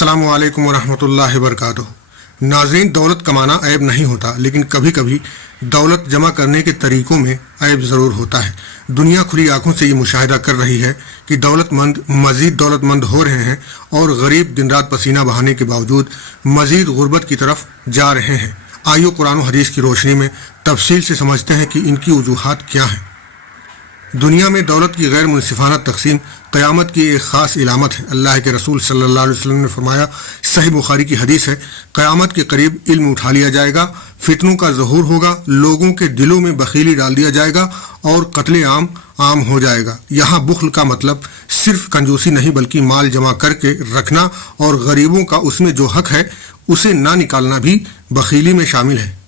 अस्सलामु अलैकुम वरहमतुल्लाहि वबरकातुहू। नाज़रीन, दौलत कमाना ऐब नहीं होता, लेकिन कभी कभी दौलत जमा करने के तरीक़ों में ऐब ज़रूर होता है। दुनिया खुली आंखों से ये मुशाहिदा कर रही है कि दौलतमंद मज़ीद दौलतमंद हो रहे हैं और गरीब दिन रात पसीना बहाने के बावजूद मज़ीद गुर्बत की तरफ जा रहे हैं। आइयो कुरान और हदीस की रोशनी में तफसील से समझते हैं कि इनकी वजूहात क्या हैं। दुनिया में दौलत की गैर मुनसिफाना तकसीम क़यामत की एक ख़ास इलामत है। अल्लाह के रसूल सल्लल्लाहु अलैहि वसल्लम ने फरमाया, सही बुखारी की हदीस है, क़यामत के करीब इल्म उठा लिया जाएगा, फितनों का ज़हूर होगा, लोगों के दिलों में बखीली डाल दिया जाएगा और कत्ले आम हो जाएगा। यहाँ बुख्ल का मतलब सिर्फ कंजूसी नहीं, बल्कि माल जमा करके रखना और गरीबों का उसमें जो हक है उसे ना निकालना भी बखीली में शामिल है।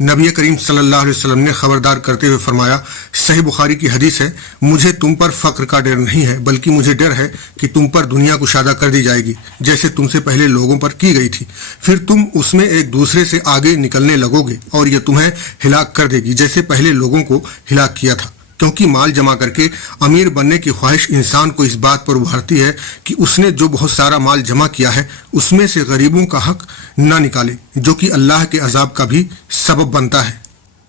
नबी करीम सल्लल्लाहु अलैहि वसल्लम ने खबरदार करते हुए फरमाया, सही बुखारी की हदीस है, मुझे तुम पर फ़क्र का डर नहीं है, बल्कि मुझे डर है कि तुम पर दुनिया कुशादा कर दी जाएगी, जैसे तुमसे पहले लोगों पर की गई थी। फिर तुम उसमें एक दूसरे से आगे निकलने लगोगे और यह तुम्हें हिलाक कर देगी, जैसे पहले लोगों को हिलाक किया था। क्योंकि माल जमा करके अमीर बनने की ख्वाहिश इंसान को इस बात पर उभारती है कि उसने जो बहुत सारा माल जमा किया है उसमें से गरीबों का हक न निकाले, जो कि अल्लाह के अजाब का भी सबब बनता है।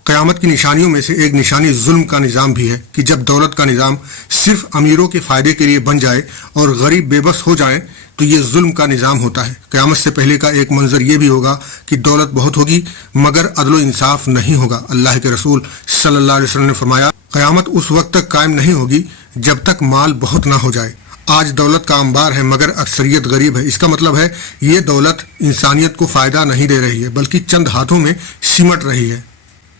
क़यामत की निशानियों में से एक निशानी जुल्म का निज़ाम भी है कि जब दौलत का निज़ाम सिर्फ अमीरों के फ़ायदे के लिए बन जाए और गरीब बेबस हो जाए तो ये जुल्म का निज़ाम होता है। क़यामत से पहले का एक मंजर ये भी होगा कि दौलत बहुत होगी मगर अदल इंसाफ नहीं होगा। अल्लाह के रसूल सल्लल्लाहु अलैहि वसल्लम ने फरमाया, क़यामत उस वक्त तक कायम नहीं होगी जब तक माल बहुत ना हो जाए। आज दौलत का अंबार है मगर अक्सरियत गरीब है। इसका मतलब है ये दौलत इंसानियत को फ़ायदा नहीं दे रही है, बल्कि चंद हाथों में सिमट रही है।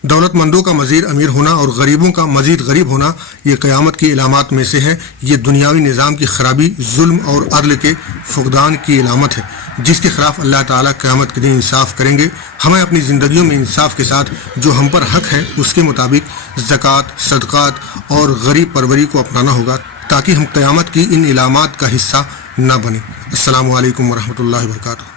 दौलतमंदों का मज़ीद अमीर होना और गरीबों का मज़ीद गरीब होना ये क़यामत की इलामत में से है। ये दुनियावी निज़ाम की खराबी, जुल्म और अदल के फुक़दान की इलामत है, जिसके ख़िलाफ़ अल्लाह ताला क़यामत के दिन इंसाफ करेंगे। हमें अपनी ज़िंदगियों में इंसाफ के साथ जो हम पर हक है उसके मुताबिक ज़कात, सदक़ात और गरीब परवरी को अपनाना होगा, ताकि हम क़यामत की इन इलामात का हिस्सा न बने। अस्सलामु अलैकुम वरहमतुल्लाहि वबरकातुहू।